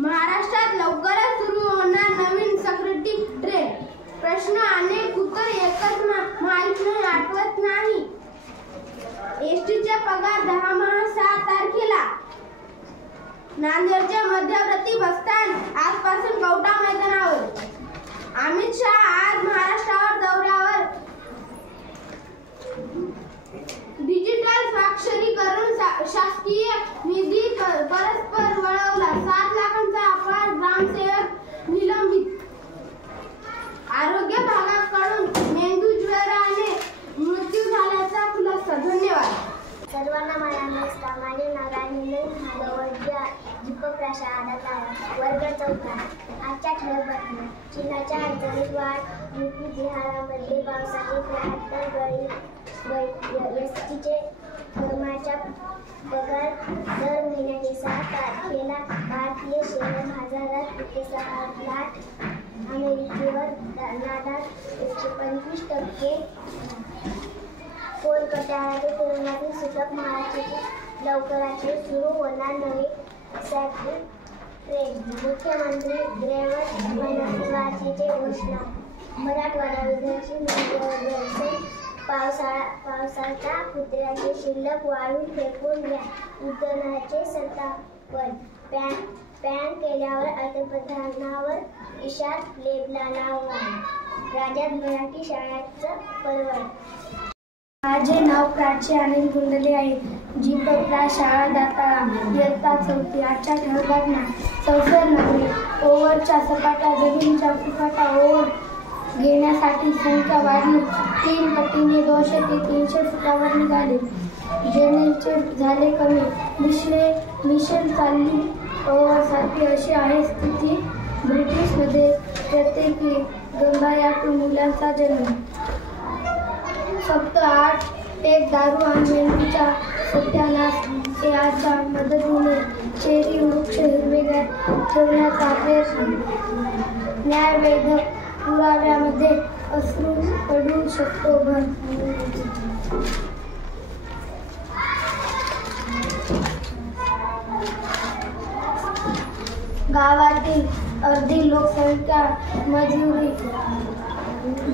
महाराष्ट्रात लवकरच सुरू होणार नवीन सक्रिटी ट्रेन. प्रश्न अनेक, उत्तर एकच माहित नाही, आठवत नाही. एसटीचा पगार 10/6 तारखेला. नांदेडचे मध्यवर्ती बसस्थान आजपासून कवठा मैदानावर. अमित शहा आज महाराष्ट्रावर दौऱ्यावर. डिजिटल स्वाक्षरीकरण शासकीय निधी परस्पर वळवला. 7 लाखांचा अपराध, ग्रामसेवक निलंबित. आरोग्य विभागाकडून मेंदूज्वराने मृत्यू झाल्याचा खुलासा. धन्यवाद. सर्वांना माझा नमस्कार. माझे नाव राणीलय महागवड्या दीपक शाळा वर्ग 4. आजच्या ठळक बातम्या. चीनाच्या अडचणीत वाढ. यूपी बिहारमध्ये पावसाने 73 बळी. एसटीचे कर्मचाऱ्यांचा पगार दर महिन्याच्या 6 तारखेला. भारतीय शेअर बाजारात 6 लाख. अमेरिकेवर नादात 125%. कोलकात्यामध्ये कोरोनातील सुटक. महाराष्ट्रात लवकरच सुरू होणार नवी सक्रिटी ट्रेन. मुख्यमंत्री रेवंत महत्त्वाची घोषणा. मराठवाडा विधानसभेचे पावसाच्या कुत्र्याचे शिल्लक वाढून फेकून द्या. उद्यानाचे 57. पॅन केल्यावर पंतप्रधानांवर इशारा. लेबला लावला. राज्यात मराठी शाळांचं पर्वण. माझे नाव प्राची अनिल गुंडले आहे. दीपक शाळा दाताळा इयत्ता 4. आजच्या ठळक बातम्या. चौफेर नगरी. ओव्हरच्या सपाटा जमिनीच्या फुफाटा ओव्हर घेण्यासाठी संख्या वाढली. 3 पटीने 200 ते 300 फुटावर निघाले. ड्रेनेजचे झाले कमी. मिशन चालली ओव्हरसाठी अशी आहे स्थिती. ब्रिटिशमध्ये प्रत्येकी 2 मुलांचा जन्म. फक्त 8 एक दारू आणि मेंदूच्या सत्यानाश याच्या मदतीने चेरी वृक्ष हिरवेगार ठेवण्याचा प्रयत्न. न्यायवैधक पुराव्यामध्ये अश्रू पडू शकतो. गावातील अर्धी लोकसंख्या मजुरी.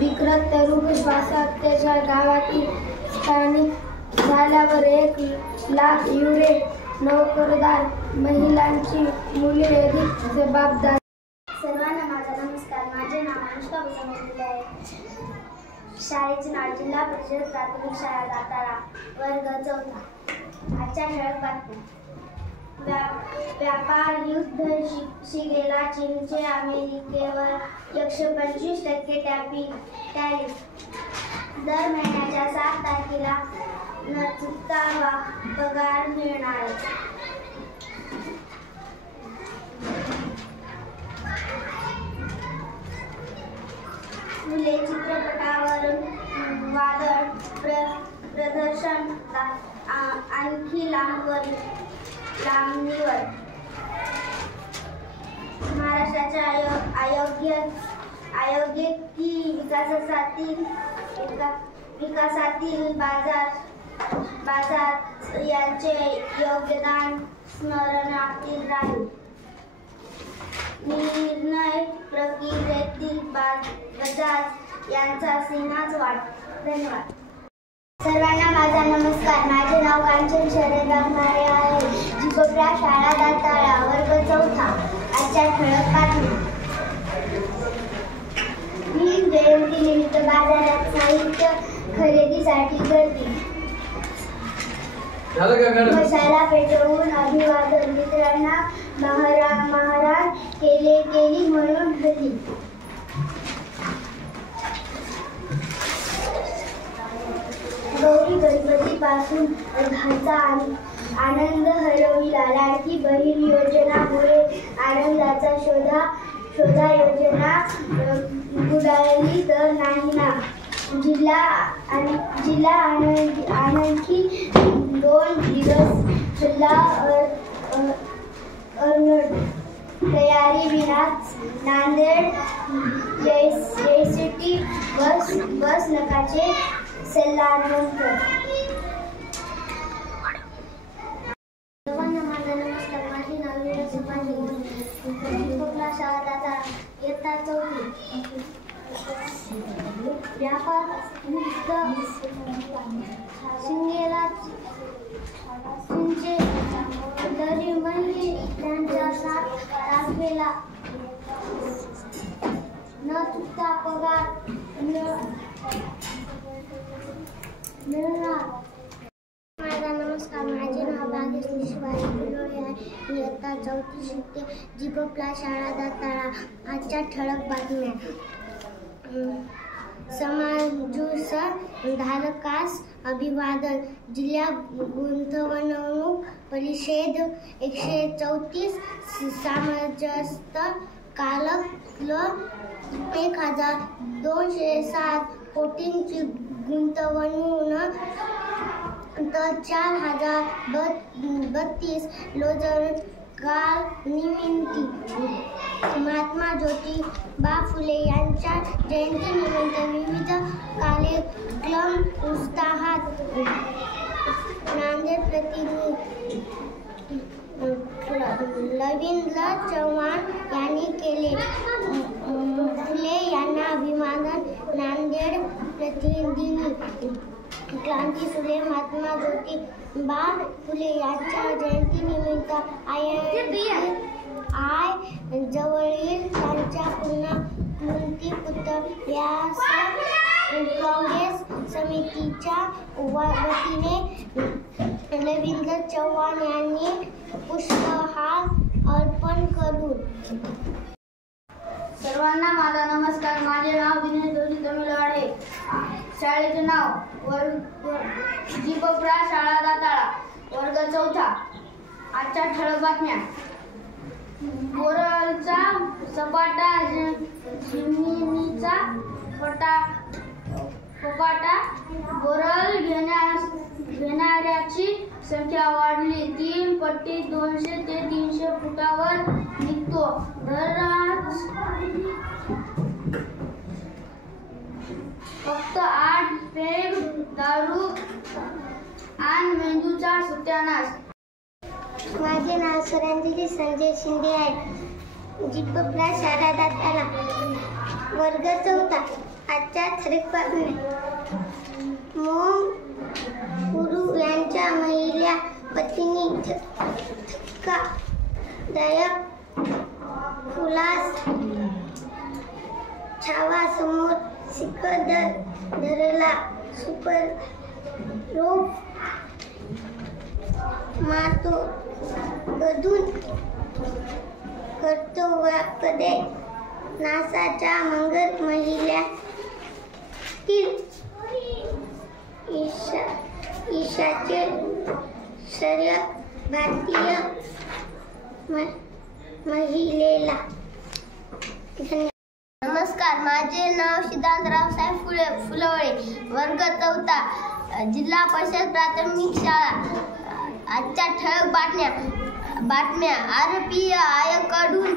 विकृत तरुण श्वास अत्याचार. गावातील स्थानिक झाल्यावर 1 लाख युरे. नोकरदार महिलांची मुले अधिक जबाबदार. सर्वांना माझा नमस्कार. माझे नाव अनुष्का भुजबळ आहे. शाळेचे नाव जिल्हा परिषद प्राथमिक शाळा दाताळा वर्ग 4. आजच्या ठळक बातम्या. व्यापार युद्ध शिगेला. चीनचे अमेरिकेवर 125% टॅरिफ. दर महिन्याच्या 7 तारखेला न चुकता पगार मिळणार. फुले चित्रपटावरून वादळ प्रदर्शन आणखी लांबणीवर. महाराष्ट्राच्या आयोगिक विकासातील बाजार यांचे योगदान स्मरणातील राहील. निर्णय प्रक्रियेतील बजाज यांचा सिंहाच वाट. धन्यवाद. सर्वांना माझा नमस्कार. माझे नाव कांचन शरद राममारे आहे. दीपक शाळा दाताळा वर्ग 4. आजच्या ठळक बातम्या. भीम जयंतीनिमित्त बाजारात साहित्य खरेदीसाठी गर्दी. मसाला पेटवून अभिवादन. मित्रांना महाराज केली म्हणून हल्ली. गौरी गणपतीपासून घरचा आनंद हरविला. लाडकी बहीण योजनामुळे आनंदाचा शोधा योजना बुडाली तर नाही ना. जिल्हा आणखी 2 दिवस खुला. तयारी विनाच नांदेड जयसिटी बस नकाचे सल्लानंतर. सर्वांना माझा नमस्कार. माझे नाव नीरज. व्यापार मुक्त शिंगेला तुमचे दरी महिलांच्या 7 तारखेला न चुकता पगार मिळणार. माझा नमस्कार. माझे नाव भाग्यश्री शिवाजी फुलोळे आहे. मी इयत्ता 4थी शिकते. जिबपला शाळा दाताळा. आजच्या ठळक बातम्या. समाजसुधारकास अभिवादन. जिल्हा गुंतवणूक परिषद 134 सामंजस्य कालकल 1207 कोटींची गुंतवणूक तर 4032 रोजगार निर्मिती. महात्मा ज्योतिबा फुले यांच्या जयंतीनिमित्त विविध कार्यक्रम उत्साहात. नांदेड प्रतिनिधी रवींद्र चव्हाण यांनी केले. फुले यांना अभिवादन. नांदेड प्रतिनिधी क्रांतीसूर्य महात्मा ज्योतिबा फुले यांच्या जयंतीनिमित्त आय जवळील त्यांच्या पुण्यस्मृती पुतळ्यास काँग्रेस समितीच्या वतीने रवींद्र चव्हाण यांनी पुष्पहार अर्पण करून. सर्वांना माझा नमस्कार. माझे नाव विनय जोशी तमिळवाडे. शाळेचे नाव जिबपला शाळा दाताळा वर्ग 4. आजच्या ठळक बातम्या. बोरलचा सपाटा जमिनीचा कपाटा. बोरल घेणाऱ्याची संख्या वाढली. 3 पट्टी 200 ते 300 फुटावर निघतो. दररोज फक्त 8 पेग दारू आणि मेंदूचा सत्यानाश. माझे नाव सुरंजली संजय शिंदे आहे. जिबपला शाळा दाताळा वर्ग 4. आजच्या ठळक बातम्या. मोम गुरु यांच्या महिला पत्नी धक्कादायक खुलास. छावा समोर सिकंदरला सुपरलोक मारतो. गधून कर्तव्याकडे नासाच्या मंगल महिन्यातील ईशाचे श्रेय भारतीय महिलेला. नमस्कार. माझे नाव सिद्धांत रावसाहेब फुलवळे वर्ग 4 जिल्हा परिषद प्राथमिक शाळा. आजच्या ठळक बातम्या. आरोपी आयोगाकडून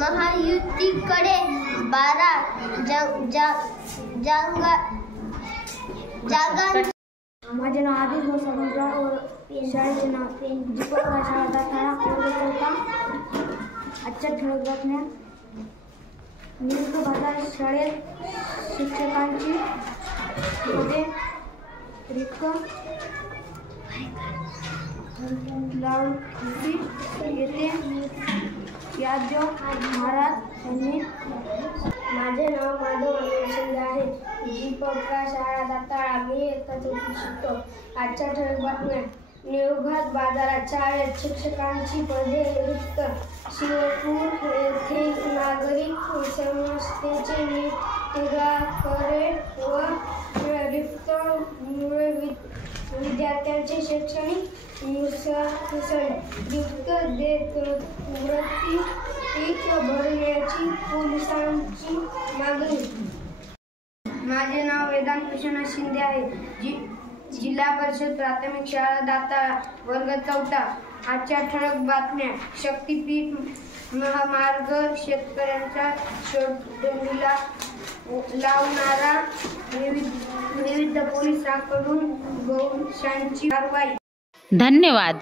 महायुतीकडे 12 जागा. माझे नाव आदिल मोसमराव. शाळेचे नाव जिबपला शाळा दाताळा वर्ग 4. आजच्या ठळक बातम्या. नियुक्त बाजार शाळेत शिक्षकांची पदे रिक्त लावली. येथे यादव महाराज यांनी. माझे नाव माधव शिंदे आहे. जिबपला शाळा दाताळा. मी इयत्ता 4थी शिकतो. आजच्या ठळक बातम्या. नियुक्त बाजारात शाळेत शिक्षकांची पदे रिक्त. शिवपूर येथे नागरिक समस्येचे निराकरण व रिक्त विद्यार्थ्यांचे शैक्षणिक नुकसान रिक्त वृत्ती भरण्याची पोलिसांची मागणी. माझे नाव वेदांत विश्वनाथ शिंदे आहे. जिल्हा परिषद प्राथमिक शाळा दाताळा वर्ग 4. आजच्या ठळक बातम्या. शक्तीपीठ महामार्ग शेतकऱ्यांच्या शोधणीला लावणारा. विविध पोलिसांकडून बहुशांची कारवाई. धन्यवाद.